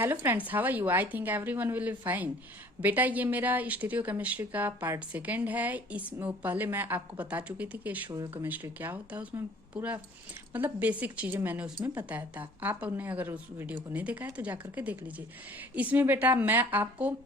Hello friends, how are you? I think everyone will be fine. बेटा, ये मेरा stereochemistry का part second है। इसमें पहले मैं आपको बता चुकी थी कि स्टीरियो केमिस्ट्री क्या होता है। उसमें पूरा मतलब बेसिक चीजें मैंने उसमें बताया था। आपने अगर उस वीडियो को नहीं देखा है तो जाकर के देख लीजिए। इसमें बेटा मैं आपको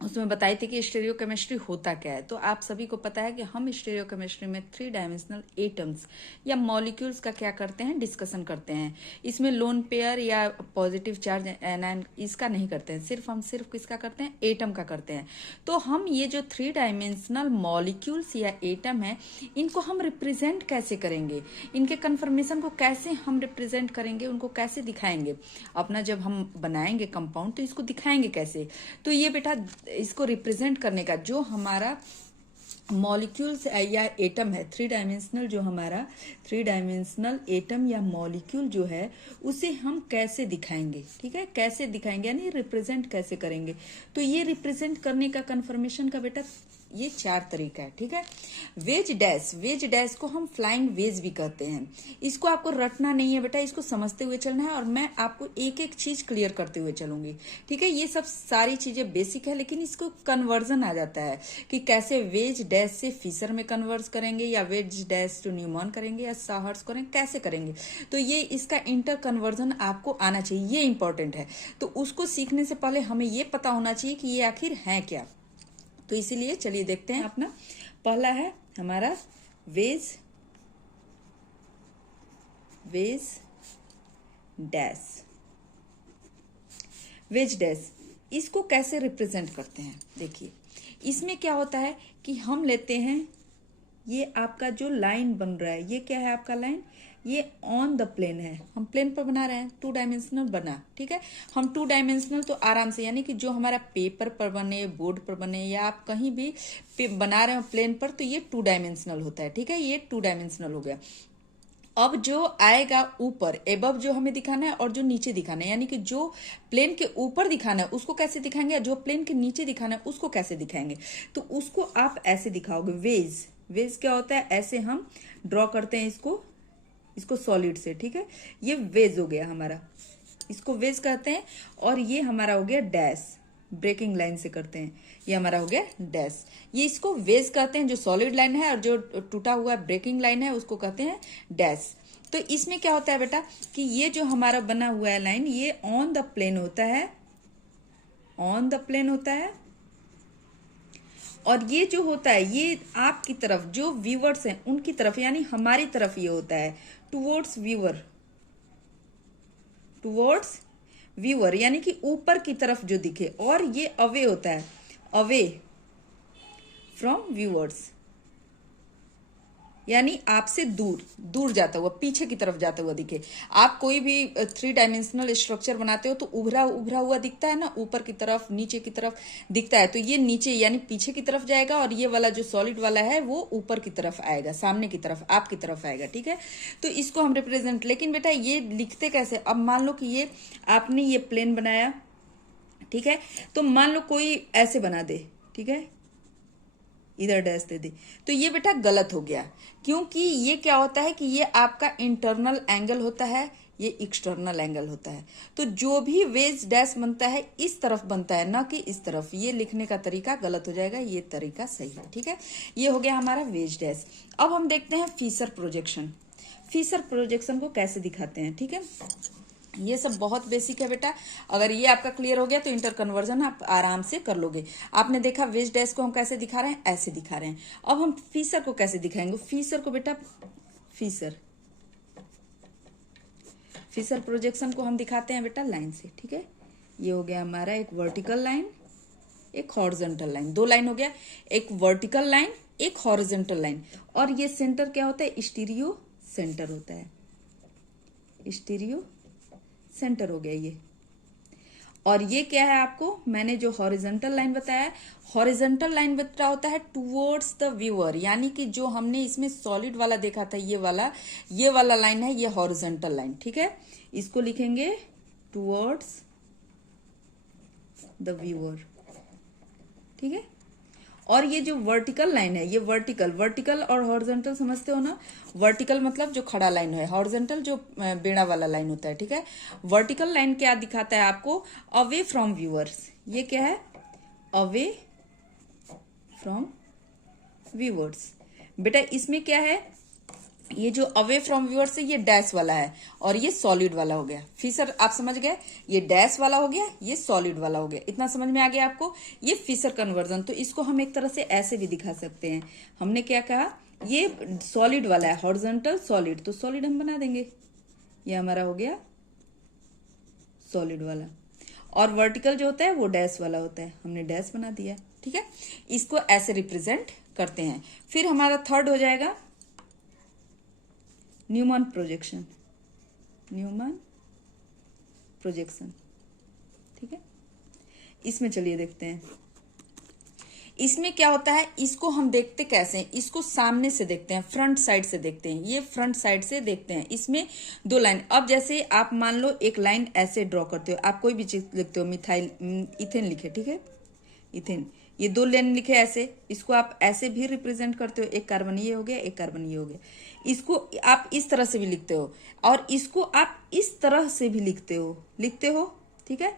उसमें बताई थी कि स्टीरियो केमिस्ट्री होता क्या है। तो आप सभी को पता है कि हम स्टीरियो केमिस्ट्री में 3 डायमेंशनल एटम्स या मॉलिक्यूल्स का क्या करते हैं, डिस्कशन करते हैं। इसमें लोन पेयर या पॉजिटिव चार्ज एनायन इसका नहीं करते हैं, हम सिर्फ किसका करते हैं, एटम का करते हैं। तो हम ये जो 3 डायमेंशनल मॉलिक्यूल्स या एटम है, इनको हम रिप्रेजेंट कैसे करेंगे, इनके कन्फर्मेशन को कैसे हम रिप्रेजेंट करेंगे, उनको कैसे दिखाएंगे। अपना जब हम बनाएंगे कंपाउंड तो इसको दिखाएंगे कैसे। तो ये बेटा इसको रिप्रेजेंट करने का जो हमारा मॉलिक्यूल्स या एटम है, 3 डायमेंशनल जो हमारा 3 डायमेंशनल एटम या मॉलिक्यूल जो है उसे हम कैसे दिखाएंगे। ठीक है, कैसे दिखाएंगे यानी रिप्रेजेंट कैसे करेंगे। तो ये रिप्रेजेंट करने का कंफर्मेशन का बेटा ये 4 तरीका है। ठीक है, वेज डैश को हम फ्लाइंग वेज भी कहते हैं। इसको आपको रटना नहीं है बेटा, इसको समझते हुए चलना है और मैं आपको एक एक चीज क्लियर करते हुए चलूंगी। ठीक है, ये सब सारी चीजें बेसिक है, लेकिन इसको कन्वर्जन आ जाता है कि कैसे वेज डैश से फिशर में कन्वर्स करेंगे या वेज डैश टू न्यूमॉन करेंगे या साहर्स करेंगे, कैसे करेंगे। तो ये इसका इंटर कन्वर्जन आपको आना चाहिए, ये इंपॉर्टेंट है। तो उसको सीखने से पहले हमें ये पता होना चाहिए कि ये आखिर है क्या। तो इसीलिए चलिए देखते हैं अपना पहला है हमारा वेज डैश। वेज डैश इसको कैसे रिप्रेजेंट करते हैं, देखिए इसमें क्या होता है कि हम लेते हैं ये आपका जो लाइन बन रहा है, ये क्या है आपका लाइन, ये ऑन द प्लेन है। हम प्लेन पर बना रहे हैं, 2 डायमेंशनल बना। ठीक है, हम 2 डायमेंशनल तो आराम से यानी कि जो हमारा पेपर पर बने, बोर्ड पर बने या आप कहीं भी बना रहे हो प्लेन पर, तो ये 2 डायमेंशनल होता है। ठीक है, ये 2 डायमेंशनल हो गया। अब जो आएगा ऊपर एबव जो हमें दिखाना है और जो नीचे दिखाना है, यानी कि जो प्लेन के ऊपर दिखाना है उसको कैसे दिखाएंगे, जो प्लेन के नीचे दिखाना है उसको कैसे दिखाएंगे। तो उसको आप ऐसे दिखाओगे, वेज क्या होता है, ऐसे हम ड्रॉ करते हैं इसको सॉलिड से। ठीक है, ये वेज हो गया हमारा, इसको वेज कहते हैं। और ये हमारा हो गया डैश, ब्रेकिंग लाइन से करते हैं, ये हमारा हो गया डैश। ये इसको वेज कहते हैं जो सॉलिड लाइन है, और जो टूटा हुआ ब्रेकिंग लाइन है उसको कहते हैं डैश। तो इसमें क्या होता है बेटा कि ये जो हमारा बना हुआ है लाइन, ये ऑन द प्लेन होता है, ऑन द प्लेन होता है। और ये जो होता है ये आपकी तरफ जो व्यूवर्स हैं उनकी तरफ यानी हमारी तरफ ये होता है, टुवर्ड्स व्यूअर यानी कि ऊपर की तरफ जो दिखे। और ये अवे होता है, अवे फ्रॉम व्यूअर्स यानी आपसे दूर जाता हुआ, पीछे की तरफ जाता हुआ दिखे। आप कोई भी 3 डायमेंशनल स्ट्रक्चर बनाते हो तो उभरा उभरा दिखता है ना, ऊपर की तरफ नीचे की तरफ दिखता है। तो ये नीचे यानी पीछे की तरफ जाएगा और ये वाला जो सॉलिड वाला है वो ऊपर की तरफ आएगा, सामने की तरफ आपकी तरफ आएगा। ठीक है, तो इसको हम रिप्रेजेंट, लेकिन बेटा ये लिखते कैसे। अब मान लो कि ये आपने ये प्लेन बनाया, ठीक है, तो मान लो कोई ऐसे बना दे, ठीक है, इधर डैश दे दी, तो ये बेटा गलत हो गया। क्योंकि ये क्या होता है कि ये आपका इंटरनल एंगल होता है, ये एक्सटर्नल एंगल होता है। तो जो भी वेज डैश बनता है इस तरफ बनता है, ना कि इस तरफ। ये लिखने का तरीका गलत हो जाएगा, ये तरीका सही है। ठीक है, ये हो गया हमारा वेज डैश। अब हम देखते हैं फिशर प्रोजेक्शन। फिशर प्रोजेक्शन को कैसे दिखाते हैं। ठीक है, ये सब बहुत बेसिक है बेटा। अगर ये आपका क्लियर हो गया तो इंटर कन्वर्जन आप आराम से कर लोगे। आपने देखा वेज डैश को हम कैसे दिखा रहे हैं, ऐसे दिखा रहे हैं। अब हम फिशर को कैसे दिखाएंगे। फिशर को बेटा फिशर प्रोजेक्शन को हम दिखाते हैं बेटा लाइन से। ठीक है, ये हो गया हमारा एक वर्टिकल लाइन, एक हॉरिजॉन्टल लाइन, 2 लाइन हो गया, एक वर्टिकल लाइन, एक हॉरिजॉन्टल लाइन। और ये सेंटर क्या होता है, स्टीरियो सेंटर होता है, स्टीरियो सेंटर हो गया ये। और ये क्या है, आपको मैंने जो हॉरिजॉन्टल लाइन बताया, हॉरिजॉन्टल लाइन बता होता है टुवर्ड्स द व्यूअर, यानी कि जो हमने इसमें सॉलिड वाला देखा था, ये वाला लाइन है, ये हॉरिजॉन्टल लाइन। ठीक है, इसको लिखेंगे टुवर्ड्स द व्यूअर। ठीक है, और ये जो वर्टिकल लाइन है, ये वर्टिकल, वर्टिकल और हॉरिजॉन्टल समझते हो ना। वर्टिकल मतलब जो खड़ा लाइन है, हॉरिजॉन्टल जो बेड़ा वाला लाइन होता है, ठीक है। वर्टिकल लाइन क्या दिखाता है आपको? Away from viewers. ये क्या है? Away from viewers. बेटा इसमें क्या है? ये जो अवे फ्रॉम व्यूअर्स है, ये डैश वाला है और ये सॉलिड वाला हो गया। फिशर आप समझ गए, ये डैश वाला हो गया, ये सॉलिड वाला हो गया। इतना समझ में आ गया आपको? ये फिशर कन्वर्जन। तो इसको हम एक तरह से ऐसे भी दिखा सकते हैं। हमने क्या कहा? ये सॉलिड वाला है, हॉरिजॉन्टल सॉलिड, तो सॉलिड हम बना देंगे। ये हमारा हो गया सॉलिड वाला। और वर्टिकल जो होता है वो डैश वाला होता है, हमने डैश बना दिया, ठीक है। इसको ऐसे रिप्रेजेंट करते हैं। फिर हमारा थर्ड हो जाएगा न्यूमैन प्रोजेक्शन। न्यूमैन प्रोजेक्शन, ठीक है। इसमें चलिए देखते हैं इसमें क्या होता है। इसको हम देखते कैसे हैं? इसको सामने से देखते हैं, फ्रंट साइड से देखते हैं। ये फ्रंट साइड से देखते हैं। इसमें दो लाइन, अब जैसे आप मान लो एक लाइन ऐसे ड्रॉ करते हो, आप कोई भी चीज लिखते हो, मिथाइल इथेन लिखे, ठीक है, इथेन, ये दो लाइन लिखे ऐसे, इसको आप ऐसे भी रिप्रेजेंट करते हो। एक कार्बन ये हो गया, एक कार्बन ये हो गया। इसको आप इस तरह से भी लिखते हो और इसको आप इस तरह से भी लिखते हो, ठीक है।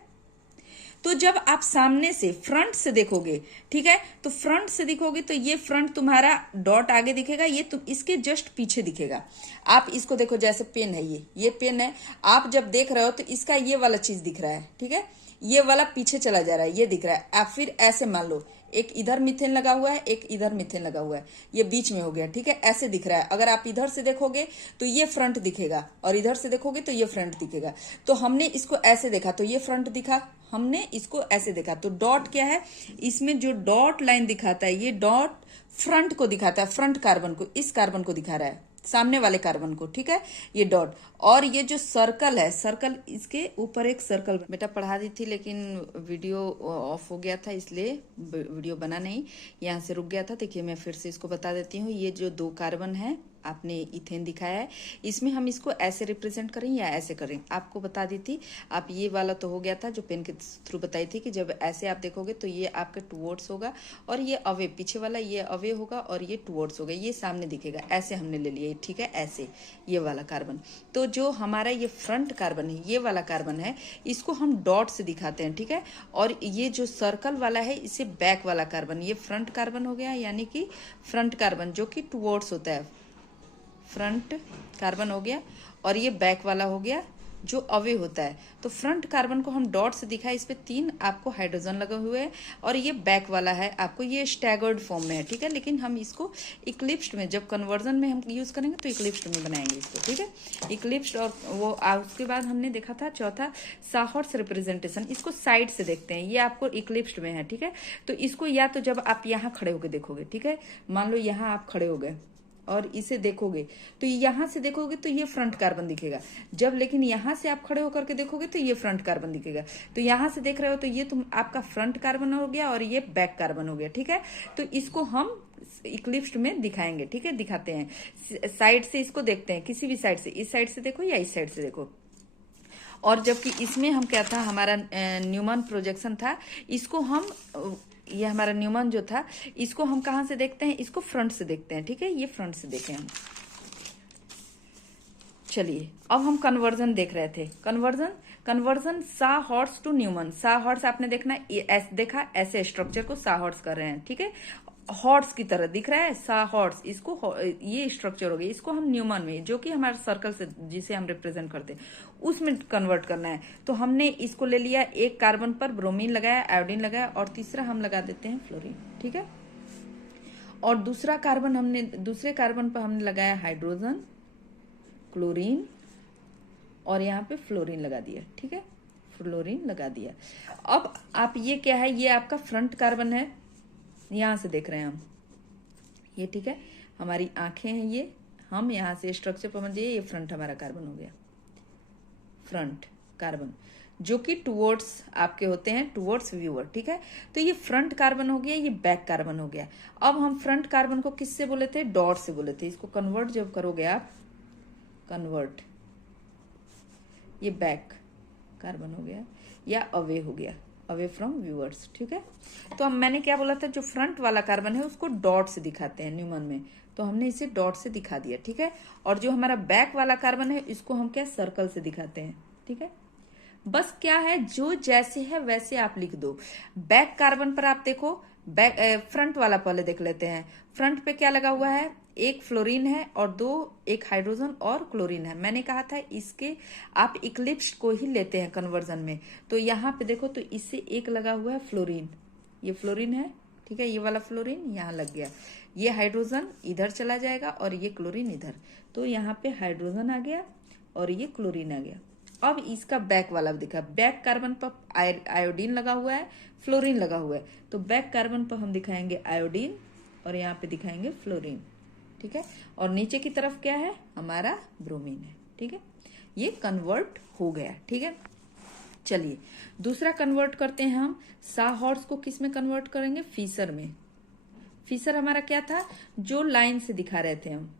तो जब आप सामने से फ्रंट से देखोगे, ठीक है, तो फ्रंट से देखोगे तो ये फ्रंट तुम्हारा डॉट आगे दिखेगा, ये तुम इसके जस्ट पीछे दिखेगा। आप इसको देखो, जैसे पेन है, ये पेन है, आप जब देख रहे हो तो इसका ये वाला चीज दिख रहा है, ठीक है, ये वाला पीछे चला जा रहा है, ये दिख रहा है। आप फिर ऐसे मान लो एक इधर मीथेन लगा हुआ है, एक इधर मीथेन लगा हुआ है, ये बीच में हो गया, ठीक है, ऐसे दिख रहा है। अगर आप इधर से देखोगे तो ये फ्रंट दिखेगा और इधर से देखोगे तो ये फ्रंट दिखेगा। तो हमने इसको ऐसे देखा तो ये फ्रंट दिखा, हमने इसको ऐसे देखा। तो डॉट क्या है? इसमें जो डॉट लाइन दिखाता है, ये डॉट फ्रंट को दिखाता है, फ्रंट कार्बन को, इस कार्बन को दिखा रहा है, सामने वाले कार्बन को, ठीक है, ये डॉट। और ये जो सर्कल है, सर्कल, इसके ऊपर एक सर्कल बेटा पढ़ा दी थी, लेकिन वीडियो ऑफ हो गया था, इसलिए वीडियो बना नहीं, यहाँ से रुक गया था। देखिए मैं फिर से इसको बता देती हूँ। ये जो दो कार्बन है, आपने इथेन दिखाया है, इसमें हम इसको ऐसे रिप्रेजेंट करें या ऐसे करें, आपको बता दी थी। आप ये वाला तो हो गया था जो पेन के थ्रू बताई थी कि जब ऐसे आप देखोगे तो ये आपका टुवर्ड्स होगा और ये अवे, पीछे वाला ये अवे होगा और ये टुवर्ड्स होगा, ये सामने दिखेगा। ऐसे हमने ले लिया, ठीक है, ऐसे ये वाला कार्बन। तो जो हमारा ये फ्रंट कार्बन है, ये वाला कार्बन है, इसको हम डॉट से दिखाते हैं, ठीक है। और ये जो सर्कल वाला है, इसे बैक वाला कार्बन, ये फ्रंट कार्बन हो गया, यानी कि फ्रंट कार्बन जो कि टुवर्ड्स होता है, फ्रंट कार्बन हो गया। और ये बैक वाला हो गया जो अवे होता है। तो फ्रंट कार्बन को हम डॉट से दिखाए, इस पे 3 आपको हाइड्रोजन लगे हुए हैं और ये बैक वाला है आपको, ये स्टैगर्ड फॉर्म में है, ठीक है। लेकिन हम इसको इक्लिप्स्ड में, जब कन्वर्जन में हम यूज करेंगे तो इक्लिप्स्ड में बनाएंगे इसको, ठीक है, इक्लिप्स्ड। और वो उसके बाद हमने देखा था चौथा साहॉर्स रिप्रेजेंटेशन, इसको साइड से देखते हैं, ये आपको इक्लिप्स्ड में है, ठीक है। तो इसको या तो जब आप यहाँ खड़े होकर देखोगे, ठीक है, मान लो यहाँ आप खड़े हो गए और इसे देखोगे तो यहां से देखोगे तो ये फ्रंट कार्बन दिखेगा। जब लेकिन यहां से आप खड़े होकर के देखोगे तो ये फ्रंट कार्बन दिखेगा। तो यहां से देख रहे हो तो ये तुम आपका फ्रंट कार्बन हो गया और ये बैक कार्बन हो गया, ठीक है। तो इसको हम इक्लिप्स्ड में दिखाएंगे, ठीक है, दिखाते हैं। साइड से इसको देखते हैं, किसी भी साइड से, इस साइड से देखो या इस साइड से देखो। और जबकि इसमें हम क्या था, हमारा न्यूमैन प्रोजेक्शन था, इसको हम, ये हमारा न्यूमैन जो था, इसको हम कहां से देखते हैं? इसको फ्रंट से देखते हैं, ठीक है, ये फ्रंट से देखें हम। चलिए अब हम कन्वर्जन देख रहे थे। Conversion sawhorse to Newman. Sawhorse आपने देखा ऐसे स्ट्रक्चर को साहॉर्स कर रहे हैं, ठीक है, हॉर्स की तरह दिख रहा है साहॉर्स, इसको ये स्ट्रक्चर हो गया, इसको हम न्यूमैन में, जो कि हमारे सर्कल से जिसे हम रिप्रेजेंट करते हैं, उसमें कन्वर्ट करना है। तो हमने इसको ले लिया, एक कार्बन पर ब्रोमीन लगाया, आयोडीन लगाया और तीसरा हम लगा देते हैं फ्लोरीन, ठीक है। और दूसरे कार्बन पर हमने लगाया हाइड्रोजन, क्लोरीन और यहाँ पे फ्लोरीन लगा दिया, ठीक है, फ्लोरीन लगा दिया। अब आप ये क्या है, ये आपका फ्रंट कार्बन है, यहां से देख रहे हैं हम, ये, ठीक है, हमारी आंखें हैं ये, हम यहां से स्ट्रक्चर पर समझिए, ये फ्रंट हमारा कार्बन हो गया, फ्रंट कार्बन, जो कि टुवर्ड्स आपके होते हैं, टुवर्ड्स व्यूअर, ठीक है। तो ये फ्रंट कार्बन हो गया, ये बैक कार्बन हो गया। अब हम फ्रंट कार्बन को किससे बोले थे? डॉट से बोले थे। इसको कन्वर्ट जब करोगे आप, कन्वर्ट, ये बैक कार्बन हो गया या अवे हो गया, अवे फ्रॉम व्यूअर्स, ठीक है। तो अब मैंने क्या बोला था, जो फ्रंट वाला कार्बन है उसको डॉट से दिखाते हैं न्यूमन में, तो हमने इसे डॉट से दिखा दिया, ठीक है। और जो हमारा बैक वाला कार्बन है इसको हम क्या सर्कल से दिखाते हैं, ठीक है। बस क्या है, जो जैसे है वैसे आप लिख दो। बैक कार्बन पर आप देखो, बैक फ्रंट वाला पहले देख लेते हैं। फ्रंट पे क्या लगा हुआ है, एक फ्लोरीन है और एक हाइड्रोजन और क्लोरीन है। मैंने कहा था इसके आप इक्लिप्स को ही लेते हैं कन्वर्जन में। तो यहाँ पे देखो, तो इससे एक लगा हुआ है फ्लोरीन, ये फ्लोरीन है, ठीक है। ये वाला फ्लोरीन यहाँ लग गया, ये हाइड्रोजन इधर चला जाएगा और ये क्लोरीन इधर, तो यहाँ पे हाइड्रोजन आ गया और ये क्लोरीन आ गया। अब इसका बैक वाला दिखा, बैक कार्बन पर आयोडीन लगा हुआ है, फ्लोरीन लगा हुआ है, तो बैक कार्बन पर हम दिखाएंगे आयोडीन और यहाँ पे दिखाएंगे फ्लोरीन, ठीक है। और नीचे की तरफ क्या है, हमारा ब्रोमीन है, ठीक है। ये कन्वर्ट हो गया, ठीक है। चलिए दूसरा कन्वर्ट करते हैं हम। साहॉर्स को किस में कन्वर्ट करेंगे, फीसर में। फीसर हमारा क्या था, जो लाइन से दिखा रहे थे हम,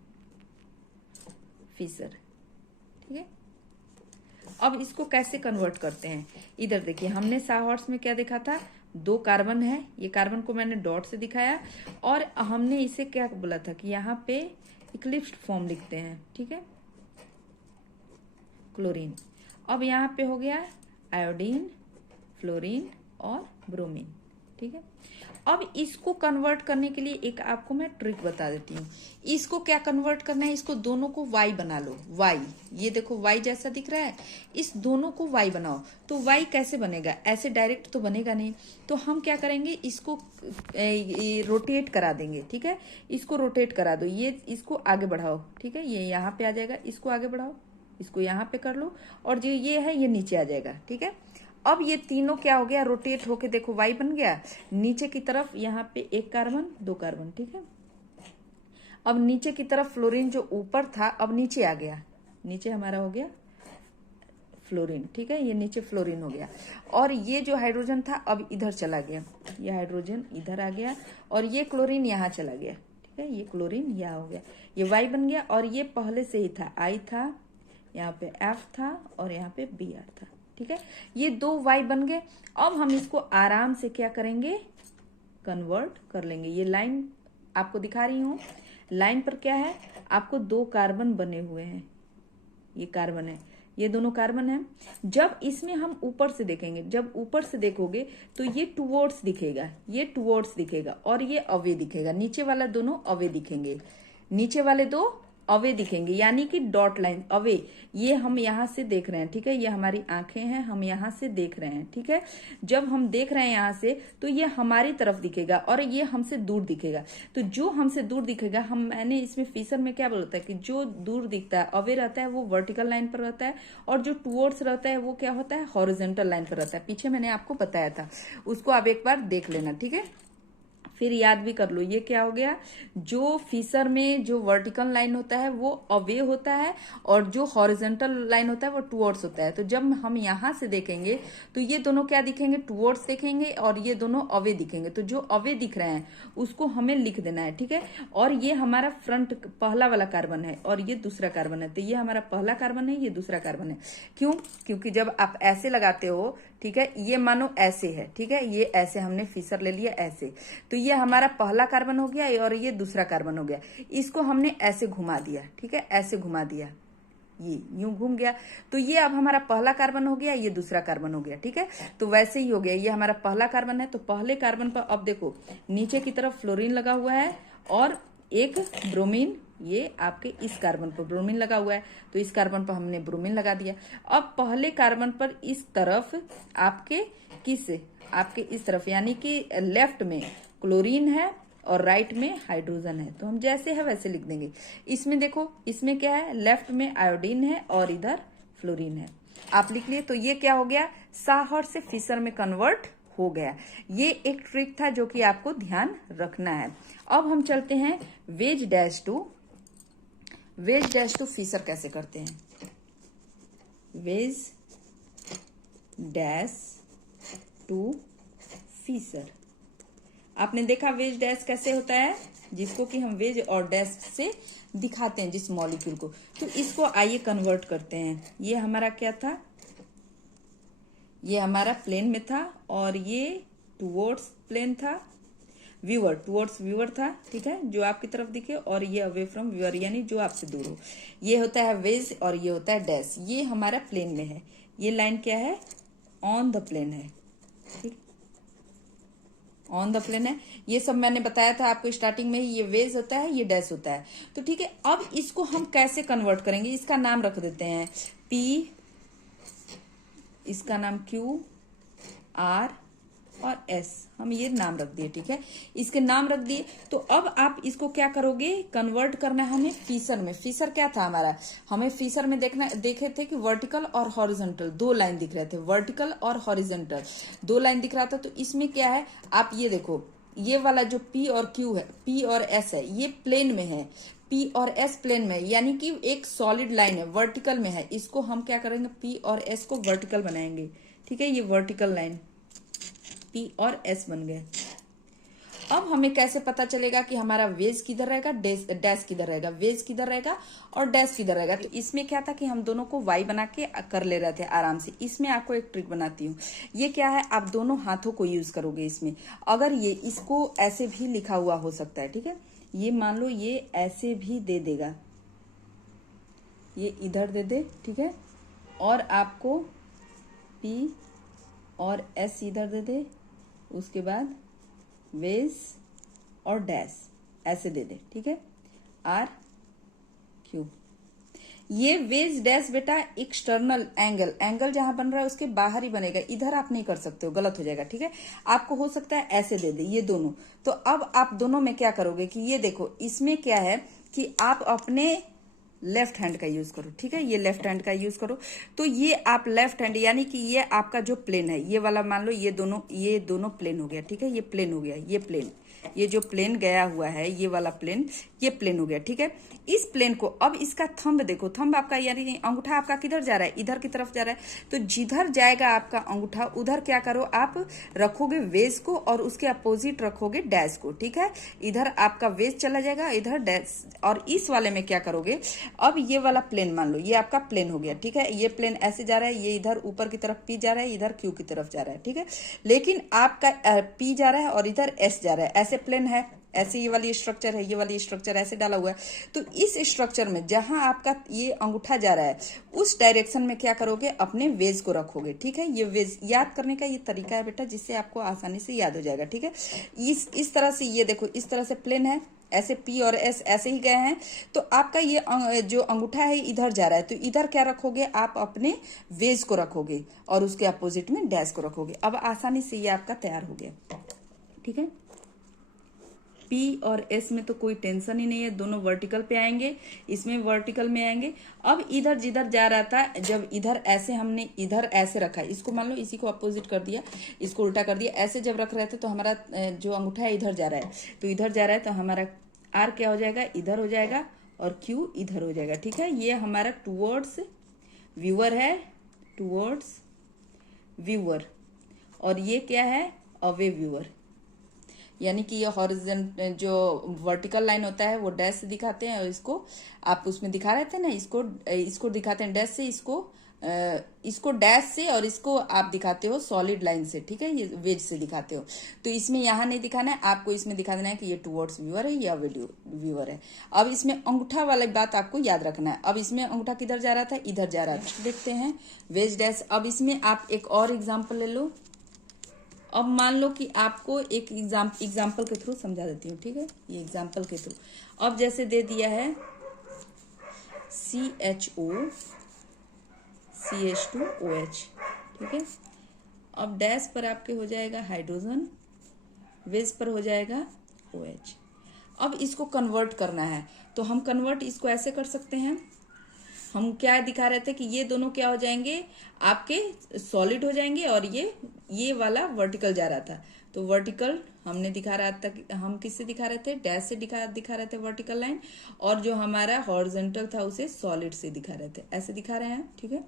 फीसर, ठीक है। अब इसको कैसे कन्वर्ट करते हैं, इधर देखिए, हमने साहॉर्स में क्या देखा था, 2 कार्बन है, ये कार्बन को मैंने डॉट से दिखाया और हमने इसे क्या बोला था कि यहाँ पे इक्लिप्स्ड फॉर्म लिखते हैं, ठीक है, क्लोरीन। अब यहाँ पे हो गया आयोडीन, फ्लोरीन और ब्रोमीन, ठीक है। अब इसको कन्वर्ट करने के लिए एक आपको मैं ट्रिक बता देती हूँ। इसको क्या कन्वर्ट करना है, इसको दोनों को Y बना लो, Y, ये देखो Y जैसा दिख रहा है, इस दोनों को Y बनाओ। तो Y कैसे बनेगा, ऐसे डायरेक्ट तो बनेगा नहीं, तो हम क्या करेंगे, इसको रोटेट करा देंगे, ठीक है। इसको रोटेट करा दो, ये इसको आगे बढ़ाओ, ठीक है, ये यहाँ पे आ जाएगा, इसको आगे बढ़ाओ, इसको यहाँ पे कर लो, और जो ये है ये नीचे आ जाएगा, ठीक है। अब ये तीनों क्या हो गया, रोटेट होके देखो Y बन गया। नीचे की तरफ यहाँ पे 1 कार्बन 2 कार्बन, ठीक है। अब नीचे की तरफ फ्लोरीन जो ऊपर था अब नीचे आ गया, नीचे हमारा हो गया फ्लोरीन, ठीक है, ये नीचे फ्लोरीन हो गया। और ये जो हाइड्रोजन था अब इधर चला गया, ये हाइड्रोजन इधर आ गया और ये क्लोरीन यहाँ चला गया, ठीक है, ये क्लोरीन यहाँ हो गया, ये Y बन गया। और ये पहले से ही था, I था, यहाँ पे F था और यहाँ पे Br था, ठीक है। ये 2 Y बन गए। अब हम इसको आराम से क्या करेंगे, कन्वर्ट कर लेंगे। ये लाइन आपको दिखा रही हूं, लाइन पर क्या है, आपको 2 कार्बन बने हुए हैं, ये कार्बन है, ये दोनों कार्बन है। जब इसमें हम ऊपर से देखेंगे, जब ऊपर से देखोगे तो ये टुवर्ड्स दिखेगा, ये टुवर्ड्स दिखेगा और ये अवे दिखेगा, नीचे वाला दोनों अवे दिखेंगे, नीचे वाले 2 अवे दिखेंगे, यानी कि डॉट लाइन अवे। ये हम यहाँ से देख रहे हैं, ठीक है, ये हमारी आंखें हैं, हम यहाँ से देख रहे हैं, ठीक है। जब हम देख रहे हैं यहाँ से तो ये हमारी तरफ दिखेगा और ये हमसे दूर दिखेगा। तो जो हमसे दूर दिखेगा, मैंने इसमें फीसर में क्या बोलता है कि जो दूर दिखता है अवे रहता है वो वर्टिकल लाइन पर रहता है, और जो टुवर्ड्स रहता है वो क्या होता है, हॉरिजॉन्टल लाइन पर रहता है। पीछे मैंने आपको बताया था, उसको आप एक बार देख लेना, ठीक है, फिर याद भी कर लो। ये क्या हो गया, जो फीसर में जो वर्टिकल लाइन होता है वो अवे होता है और जो हॉरिजॉन्टल लाइन होता है वो टुवर्ड्स होता है। तो जब हम यहाँ से देखेंगे तो ये दोनों क्या दिखेंगे, टुवर्ड्स दिखेंगे और ये दोनों अवे दिखेंगे। तो जो अवे दिख रहे हैं उसको हमें लिख देना है, ठीक है। और ये हमारा फ्रंट पहला वाला कार्बन है और ये दूसरा कार्बन है, तो ये हमारा पहला कार्बन है, ये दूसरा कार्बन है। क्यों, क्योंकि जब आप ऐसे लगाते हो, ठीक है, ये मानो ऐसे है, ठीक है, ये ऐसे हमने फीसर ले लिया ऐसे, तो ये हमारा पहला कार्बन हो गया और ये दूसरा कार्बन हो गया। इसको हमने ऐसे घुमा दिया, ठीक है, ऐसे घुमा दिया, ये यूं घूम गया, तो ये अब हमारा पहला कार्बन हो गया, ये दूसरा कार्बन हो गया, ठीक है। तो वैसे ही हो गया, ये हमारा पहला कार्बन है, तो पहले कार्बन पर अब देखो नीचे की तरफ फ्लोरीन लगा हुआ है और एक ब्रोमीन, ये आपके इस कार्बन पर ब्रोमीन लगा हुआ है, तो इस कार्बन पर हमने ब्रोमीन लगा दिया। अब पहले कार्बन पर इस तरफ आपके आपके इस तरफ यानी कि लेफ्ट में क्लोरीन है और राइट में हाइड्रोजन है, तो हम जैसे है वैसे लिख देंगे। इसमें देखो, इसमें क्या है, लेफ्ट में आयोडीन है और इधर फ्लोरीन है, आप लिख लिए। तो ये क्या हो गया, साहॉर्स से फीसर में कन्वर्ट हो गया। ये एक ट्रिक था जो कि आपको ध्यान रखना है। अब हम चलते हैं वेज डैश टू फीसर कैसे करते हैं। वेज डैश टू फीसर, आपने देखा वेज डैश कैसे होता है, जिसको कि हम वेज और डैश से दिखाते हैं जिस मॉलिक्यूल को। तो इसको आइए कन्वर्ट करते हैं। ये हमारा क्या था, ये हमारा प्लेन में था और ये टुवर्ड्स प्लेन था, व्यूअर टुवर्ड्स व्यूअर था, ठीक है, जो आपकी तरफ दिखे, और ये अवे फ्रॉम व्यूअर यानी जो आपसे दूर हो। ये होता है वेज और ये होता है डैश। ये हमारा प्लेन में है, ये लाइन क्या है, ऑन द प्लेन है, ठीक, ऑन द प्लेन है। ये सब मैंने बताया था आपको स्टार्टिंग में ही, ये वेज होता है, ये डैश होता है। तो ठीक है, अब इसको हम कैसे कन्वर्ट करेंगे, इसका नाम रख देते हैं पी, इसका नाम क्यू, आर और एस, हम ये नाम रख दिए, ठीक है, इसके नाम रख दिए। तो अब आप इसको क्या करोगे, कन्वर्ट करना है हमें फीचर में। फीचर क्या था हमारा, हमें फीचर में देखे थे कि वर्टिकल और हॉरिजॉन्टल दो लाइन दिख रहे थे, वर्टिकल और हॉरिजॉन्टल दो लाइन दिख रहा था। तो इसमें क्या है, आप ये देखो, ये वाला जो पी और क्यू है, पी और एस है, ये प्लेन में है, पी और एस प्लेन में, यानी कि एक सॉलिड लाइन है, वर्टिकल में है। इसको हम क्या करेंगे, पी और एस को वर्टिकल बनाएंगे, ठीक है, ये वर्टिकल लाइन पी और एस बन गए। अब हमें कैसे पता चलेगा कि हमारा वेज किधर रहेगा, डैश किधर रहेगा, वेज किधर रहेगा और डैश किधर रहेगा। तो इसमें क्या था कि हम दोनों को वाई बना के कर ले रहे थे आराम से। इसमें आपको एक ट्रिक बनाती हूँ, ये क्या है, आप दोनों हाथों को यूज करोगे इसमें। अगर ये इसको ऐसे भी लिखा हुआ हो सकता है, ठीक है, ये मान लो ये ऐसे भी दे देगा, ये इधर दे दे, ठीक है, और आपको पी और एस इधर दे दे, उसके बाद वेज और डैश ऐसे दे दे, ठीक है, आर क्यू। ये वेज डैश बेटा एक्सटर्नल एंगल, एंगल जहां बन रहा है उसके बाहर ही बनेगा, इधर आप नहीं कर सकते हो, गलत हो जाएगा, ठीक है। आपको हो सकता है ऐसे दे दे ये दोनों। तो अब आप दोनों में क्या करोगे कि ये देखो, इसमें क्या है कि आप अपने लेफ्ट हैंड का यूज करो, ठीक है, ये लेफ्ट हैंड का यूज करो। तो ये आप लेफ्ट हैंड, यानी कि ये आपका जो प्लेन है, ये वाला मान लो, ये दोनों प्लेन हो गया, ठीक है, ये प्लेन हो गया, ये प्लेन, ये जो प्लेन गया हुआ है, ये वाला प्लेन, ये प्लेन हो गया, ठीक है। इस प्लेन को अब इसका थंब देखो, थंब आपका यानी अंगूठा आपका किधर जा रहा है, इधर की तरफ जा रहा है। तो जिधर जाएगा आपका अंगूठा उधर क्या करो, आप रखोगे वेज को और उसके अपोजिट रखोगे डैश को, ठीक है। इधर आपका वेज चला जाएगा, इधर डैश, और इस वाले में क्या करोगे, अब ये वाला प्लेन मान लो, ये आपका प्लेन हो गया, ठीक है, ये प्लेन ऐसे जा रहा है, ये इधर ऊपर की तरफ पी जा रहा है, इधर क्यू की तरफ जा रहा है, ठीक है। लेकिन आपका पी जा रहा है और इधर एस जा रहा है, ऐसे प्लेन है, ऐसे ये वाली स्ट्रक्चर है, ये वाली स्ट्रक्चर ऐसे डाला हुआ है। तो इस स्ट्रक्चर में जहां आपका ये अंगूठा जा रहा है उस डायरेक्शन में क्या करोगे, अपने वेज को रखोगे, ठीक है। ये वेज याद करने का ये तरीका है बेटा, जिससे आपको आसानी से याद हो जाएगा, ठीक है। इस तरह से ये देखो, इस तरह से प्लेन है, ऐसे पी और एस ऐसे ही गए हैं। तो आपका ये जो अंगूठा है इधर जा रहा है, तो इधर क्या रखोगे, आप अपने वेज को रखोगे और उसके अपोजिट में डैश को रखोगे। अब आसानी से ये आपका तैयार हो गया, ठीक है। पी और एस में तो कोई टेंशन ही नहीं है, दोनों वर्टिकल पे आएंगे, इसमें वर्टिकल में आएंगे। अब इधर जिधर जा रहा था, जब इधर ऐसे हमने इधर ऐसे रखा, इसको मान लो इसी को अपोजिट कर दिया, इसको उल्टा कर दिया, ऐसे जब रख रहे थे तो हमारा जो अंगूठा है इधर जा रहा है, तो इधर जा रहा है, तो हमारा आर क्या हो जाएगा, इधर हो जाएगा, और क्यू इधर हो जाएगा, ठीक है। ये हमारा टुवर्ड्स व्यूअर है, टुवर्ड्स व्यूअर, और ये क्या है, अवे व्यूअर, यानी कि ये हॉरिजॉन्टल जो वर्टिकल लाइन होता है वो डैश से दिखाते हैं, और इसको आप उसमें दिखा रहे थे ना, इसको दिखाते हैं डैश से, इसको डैश से, और इसको आप दिखाते हो सॉलिड लाइन से, ठीक है, ये वेज से दिखाते हो। तो इसमें यहाँ नहीं दिखाना है आपको, इसमें दिखा देना है कि ये टुवर्ड्स व्यूअर है, ये व्यूअर है। अब इसमें अंगूठा वाली बात आपको याद रखना है। अब इसमें अंगूठा किधर जा रहा था, इधर जा रहा था, देखते हैं वेज डैश। अब इसमें आप एक और एग्जाम्पल ले लो। अब मान लो कि आपको एक एग्जाम्पल के थ्रू समझा देती हूँ, ठीक है, ये एग्जाम्पल के थ्रू। अब जैसे दे दिया है CHO CH2OH, ठीक है। अब डैश पर आपके हो जाएगा हाइड्रोजन, वेज पर हो जाएगा OH। अब इसको कन्वर्ट करना है, तो हम कन्वर्ट इसको ऐसे कर सकते हैं। हम क्या दिखा रहे थे कि ये दोनों क्या हो जाएंगे, आपके सॉलिड हो जाएंगे, और ये वाला वर्टिकल जा रहा था, तो वर्टिकल हमने दिखा रहा था, हम किससे दिखा रहे थे, डैश से दिखा रहे थे वर्टिकल लाइन, और जो हमारा हॉरिजॉन्टल था उसे सॉलिड से दिखा रहे थे, ऐसे दिखा रहे हैं, ठीक है।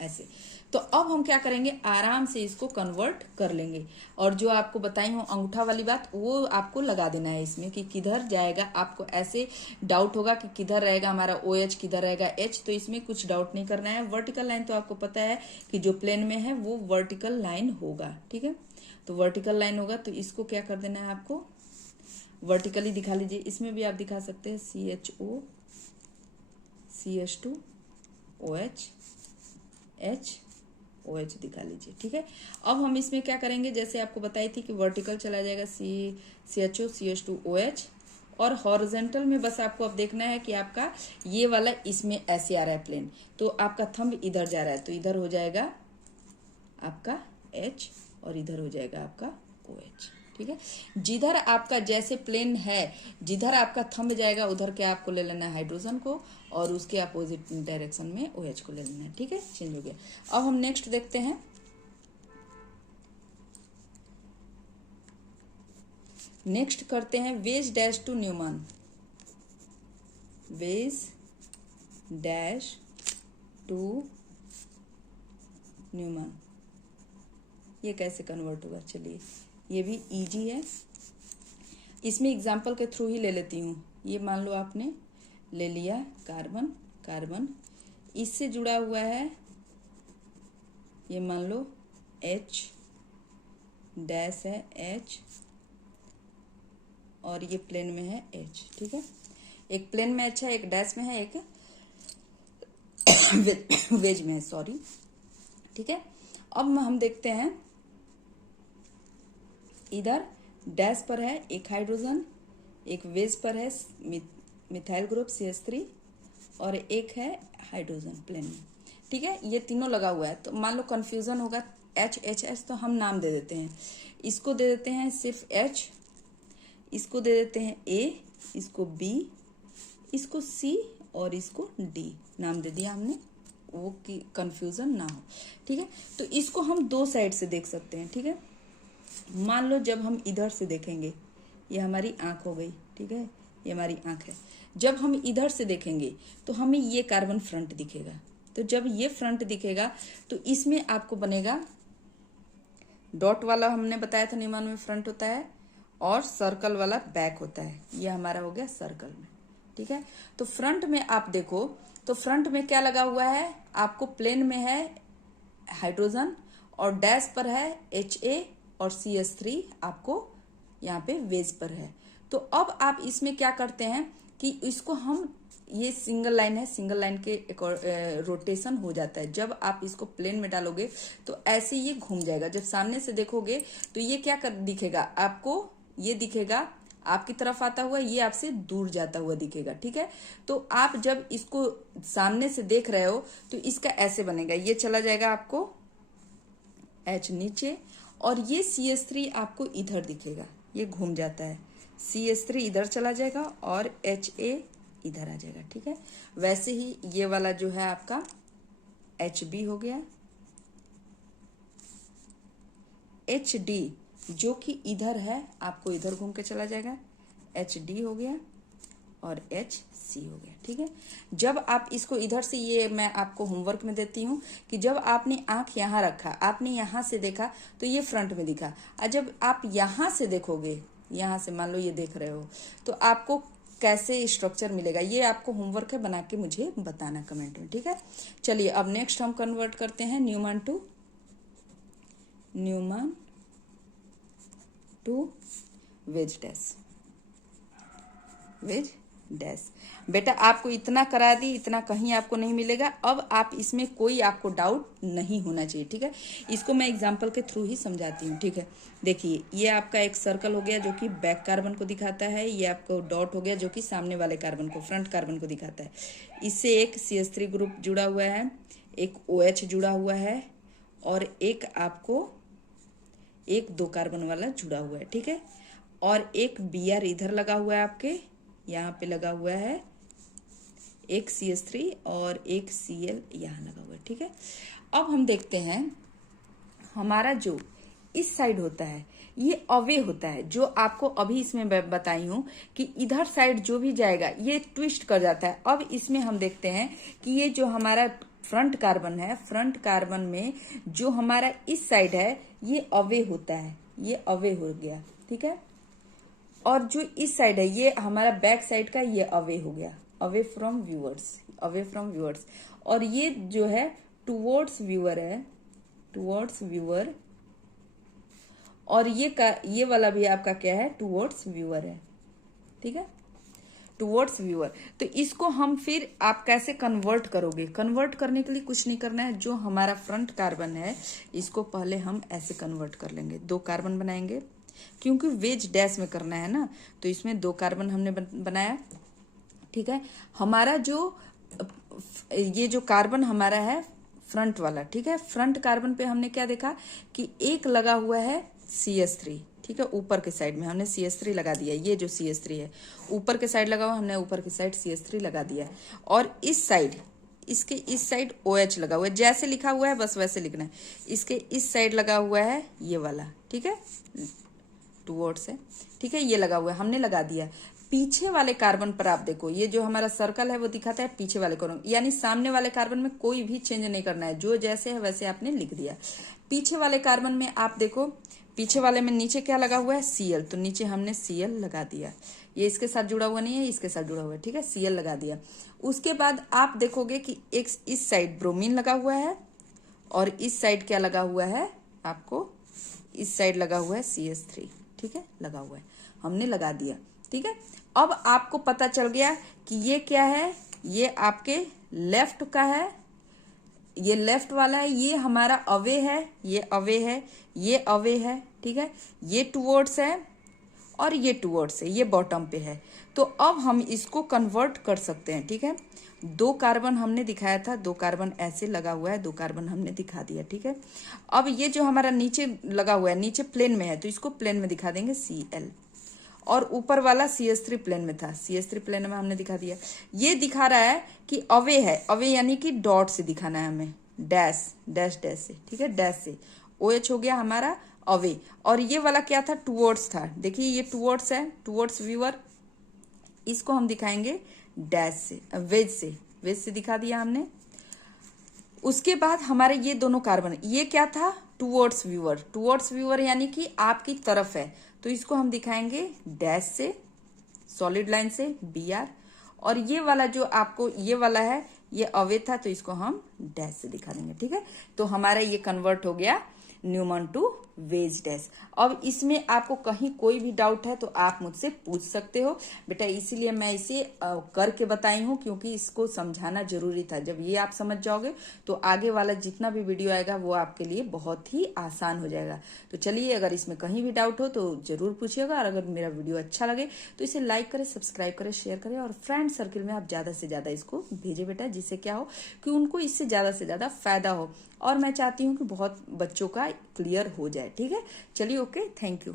ऐसे। तो अब हम क्या करेंगे, आराम से इसको कन्वर्ट कर लेंगे। और जो आपको बताई हूँ अंगूठा वाली बात, वो आपको लगा देना है इसमें कि किधर जाएगा। आपको ऐसे डाउट होगा कि किधर रहेगा हमारा OH, किधर रहेगा H, तो इसमें कुछ डाउट नहीं करना है। वर्टिकल लाइन तो आपको पता है कि जो प्लेन में है वो वर्टिकल लाइन होगा, ठीक है। तो वर्टिकल लाइन होगा तो इसको क्या कर देना है, आपको वर्टिकली दिखा लीजिए। इसमें भी आप दिखा सकते हैं CHO CH2 OH OH दिखा लीजिए, ठीक है। अब हम इसमें क्या करेंगे, जैसे आपको बताई थी कि वर्टिकल चला जाएगा CHO CH2 OH, और हॉरिजॉन्टल में बस आपको अब देखना है कि आपका ये वाला इसमें ऐसे आ रहा है प्लेन, तो आपका थंब इधर जा रहा है, तो इधर हो जाएगा आपका H और इधर हो जाएगा आपका OH, ठीक है। जिधर आपका जैसे प्लेन है, जिधर आपका थंब जाएगा उधर क्या आपको ले लेना है हाइड्रोजन को, और उसके अपोजिट डायरेक्शन में OH को ले लेना है, ठीक है। चेंज हो गया। अब हम नेक्स्ट देखते हैं। नेक्स्ट करते हैं wedge dash to Newman. Wedge dash to Newman, ये कैसे कन्वर्ट होगा, चलिए ये भी इजी है। इसमें एग्जाम्पल के थ्रू ही ले लेती हूँ। ये मान लो आपने ले लिया कार्बन, कार्बन इससे जुड़ा हुआ है, ये मान लो H डैश है H, और ये प्लेन में है H, ठीक है। एक प्लेन में H है, एक डैश में है, एक वेज में है, सॉरी, ठीक है। अब हम देखते हैं, इधर डैश पर है एक हाइड्रोजन, एक वेज पर है मिथाइल ग्रुप CH3, और एक है हाइड्रोजन प्लेन में, ठीक है। ये तीनों लगा हुआ है। तो मान लो कंफ्यूजन होगा HHS, तो हम नाम दे देते हैं, इसको दे देते हैं सिर्फ H, इसको दे देते हैं A, इसको B, इसको C, और इसको D नाम दे दिया हमने, वो कि कंफ्यूजन ना हो, ठीक है। तो इसको हम दो साइड से देख सकते हैं, ठीक है। मान लो जब हम इधर से देखेंगे, ये हमारी आंख हो गई, ठीक है, ये हमारी आंख है। जब हम इधर से देखेंगे तो हमें ये कार्बन फ्रंट दिखेगा। तो जब ये फ्रंट दिखेगा तो इसमें आपको बनेगा डॉट वाला, हमने बताया था न्यूमन में फ्रंट होता है, और सर्कल वाला बैक होता है। ये हमारा हो गया सर्कल में, ठीक है। तो फ्रंट में आप देखो तो फ्रंट में क्या लगा हुआ है, आपको प्लेन में है हाइड्रोजन, और डैश पर है HA, और CH3 आपको यहाँ पे वेज पर है। तो अब आप इसमें क्या करते हैं कि इसको हम, ये सिंगल लाइन है, सिंगल लाइन के रोटेशन हो जाता है। जब आप इसको प्लेन में डालोगे तो ऐसे ये घूम जाएगा। जब सामने से देखोगे तो ये क्या कर दिखेगा आपको, ये दिखेगा आपकी तरफ आता हुआ, ये आपसे दूर जाता हुआ दिखेगा, ठीक है। तो आप जब इसको सामने से देख रहे हो तो इसका ऐसे बनेगा, ये चला जाएगा आपको H नीचे, और ये CH3 आपको इधर दिखेगा, ये घूम जाता है, CH3 इधर चला जाएगा और HA इधर आ जाएगा, ठीक है। वैसे ही ये वाला जो है आपका HB हो गया, HD जो कि इधर है आपको इधर घूम के चला जाएगा, HD हो गया, और HC हो गया, ठीक है। जब आप इसको इधर से, ये मैं आपको होमवर्क में देती हूँ कि जब आपने आंख यहाँ रखा, आपने यहाँ से देखा तो ये फ्रंट में दिखा, और जब आप यहाँ से देखोगे, यहाँ से मान लो ये देख रहे हो, तो आपको कैसे स्ट्रक्चर मिलेगा, ये आपको होमवर्क है, बना के मुझे बताना कमेंट में, ठीक है। चलिए अब नेक्स्ट हम कन्वर्ट करते हैं Newman to wedge dash, wedge dash. बेटा आपको इतना करा दी, इतना कहीं आपको नहीं मिलेगा। अब आप इसमें कोई आपको डाउट नहीं होना चाहिए, ठीक है। इसको मैं एग्जांपल के थ्रू ही समझाती हूँ, ठीक है। देखिए ये आपका एक सर्कल हो गया जो कि बैक कार्बन को दिखाता है, ये आपको डॉट हो गया जो कि सामने वाले कार्बन को, फ्रंट कार्बन को दिखाता है। इससे एक CH3 ग्रुप जुड़ा हुआ है, एक OH जुड़ा हुआ है, और एक आपको एक 2 कार्बन वाला जुड़ा हुआ है, ठीक है। और एक Br इधर लगा हुआ है, आपके यहाँ पे लगा हुआ है एक CH3, और एक Cl यहाँ लगा हुआ है, ठीक है। अब हम देखते हैं हमारा जो इस साइड होता है ये अवे होता है। जो आपको अभी इसमें बताई हूं कि इधर साइड जो भी जाएगा ये ट्विस्ट कर जाता है। अब इसमें हम देखते हैं कि ये जो हमारा फ्रंट कार्बन है, फ्रंट कार्बन में जो हमारा इस साइड है ये अवे होता है, ये अवे हो गया, ठीक है। और जो इस साइड है ये हमारा बैक साइड का ये अवे हो गया, away from viewers, away from viewers. और ये जो है टुवर्ड्स व्यूअर है, टुवर्ड्स व्यूअर। और ये वाला भी आपका क्या है, टुवर्ड्स व्यूअर है, ठीक है, टुवर्ड्स व्यूअर। तो इसको हम फिर आप कैसे कन्वर्ट करोगे? कन्वर्ट करने के लिए कुछ नहीं करना है। जो हमारा फ्रंट कार्बन है इसको पहले हम ऐसे कन्वर्ट कर लेंगे, 2 कार्बन बनाएंगे, क्योंकि वेज डैश में करना है ना, तो इसमें 2 कार्बन हमने बनाया, ठीक है। हमारा जो ये जो कार्बन हमारा है फ्रंट वाला, ठीक है, फ्रंट कार्बन पे हमने क्या देखा कि एक लगा हुआ है CH3, ठीक है, ऊपर के साइड में हमने CH3 लगा दिया। ये जो CH3 है ऊपर के साइड लगा हुआ, हमने ऊपर के साइड CH3 लगा दिया। और इस साइड, इसके इस साइड OH लगा हुआ है, जैसे लिखा हुआ है बस वैसे लिखना है। इसके इस साइड लगा हुआ है ये वाला, ठीक है, टुवर्ड्स है, ठीक है, ये लगा हुआ है, हमने लगा दिया। पीछे वाले कार्बन पर आप देखो, ये जो हमारा सर्कल है वो दिखाता है पीछे वाले कार्बन, यानी सामने वाले कार्बन में कोई भी चेंज नहीं करना है, जो जैसे है वैसे आपने लिख दिया। पीछे वाले कार्बन में आप देखो, पीछे वाले में नीचे क्या लगा हुआ है, Cl, तो नीचे हमने Cl लगा दिया। ये इसके साथ जुड़ा हुआ नहीं है, इसके साथ जुड़ा हुआ है, ठीक है, Cl लगा दिया। उसके बाद आप देखोगे कि एक इस साइड ब्रोमीन लगा हुआ है और इस साइड क्या लगा हुआ है, आपको इस साइड लगा हुआ है CH3, ठीक है, लगा हुआ है, हमने लगा दिया, ठीक है। अब आपको पता चल गया कि ये क्या है, ये आपके लेफ्ट का है, ये लेफ्ट वाला है, ये हमारा अवे है, ये अवे है, ये अवे है, ठीक है, ये टुवर्ड्स है और ये टुवर्ड्स है, ये बॉटम पे है। तो अब हम इसको कन्वर्ट कर सकते हैं, ठीक है। 2 कार्बन हमने दिखाया था, 2 कार्बन ऐसे लगा हुआ है, 2 कार्बन हमने दिखा दिया, ठीक है। अब ये जो हमारा नीचे लगा हुआ है, नीचे प्लेन में है, तो इसको प्लेन में दिखा देंगे Cl। और ऊपर वाला CH3 प्लेन में था, CH3 प्लेन में हमने दिखा दिया। ये दिखा रहा है कि अवे है, अवे यानी कि डॉट से दिखाना है हमें, डैश डैश डैश से, ठीक है, डैश से। OH हो गया हमारा अवे। और ये वाला क्या था, टुवर्ड्स था, देखिए ये टुवर्ड्स है, टुवर्ड्स व्यूअर, इसको हम दिखाएंगे डैश से, वेज से, वेज से दिखा दिया हमने। उसके बाद हमारे ये दोनों कार्बन, ये क्या था, टुवर्ड्स व्यूअर, टुवर्ड्स व्यूअर यानी कि आपकी तरफ है, तो इसको हम दिखाएंगे डैश से, सॉलिड लाइन से Br। और ये वाला जो आपको ये वाला है ये अवे था, तो इसको हम डैश से दिखा देंगे, ठीक है। तो हमारा ये कन्वर्ट हो गया न्यूमन टू वेज डैश। अब इसमें आपको कहीं कोई भी डाउट है तो आप मुझसे पूछ सकते हो बेटा, इसीलिए मैं इसे करके बताई हूँ, क्योंकि इसको समझाना जरूरी था। जब ये आप समझ जाओगे तो आगे वाला जितना भी वीडियो आएगा वो आपके लिए बहुत ही आसान हो जाएगा। तो चलिए, अगर इसमें कहीं भी डाउट हो तो जरूर पूछिएगा, और अगर मेरा वीडियो अच्छा लगे तो इसे लाइक करें, सब्सक्राइब करें, शेयर करें, और फ्रेंड सर्किल में आप ज्यादा से ज्यादा इसको भेजें बेटा, जिससे क्या हो कि उनको इससे ज्यादा से ज्यादा फायदा हो। और मैं चाहती हूँ कि बहुत बच्चों का क्लियर हो जाए, ठीक है। चलिए, ओके, थैंक यू।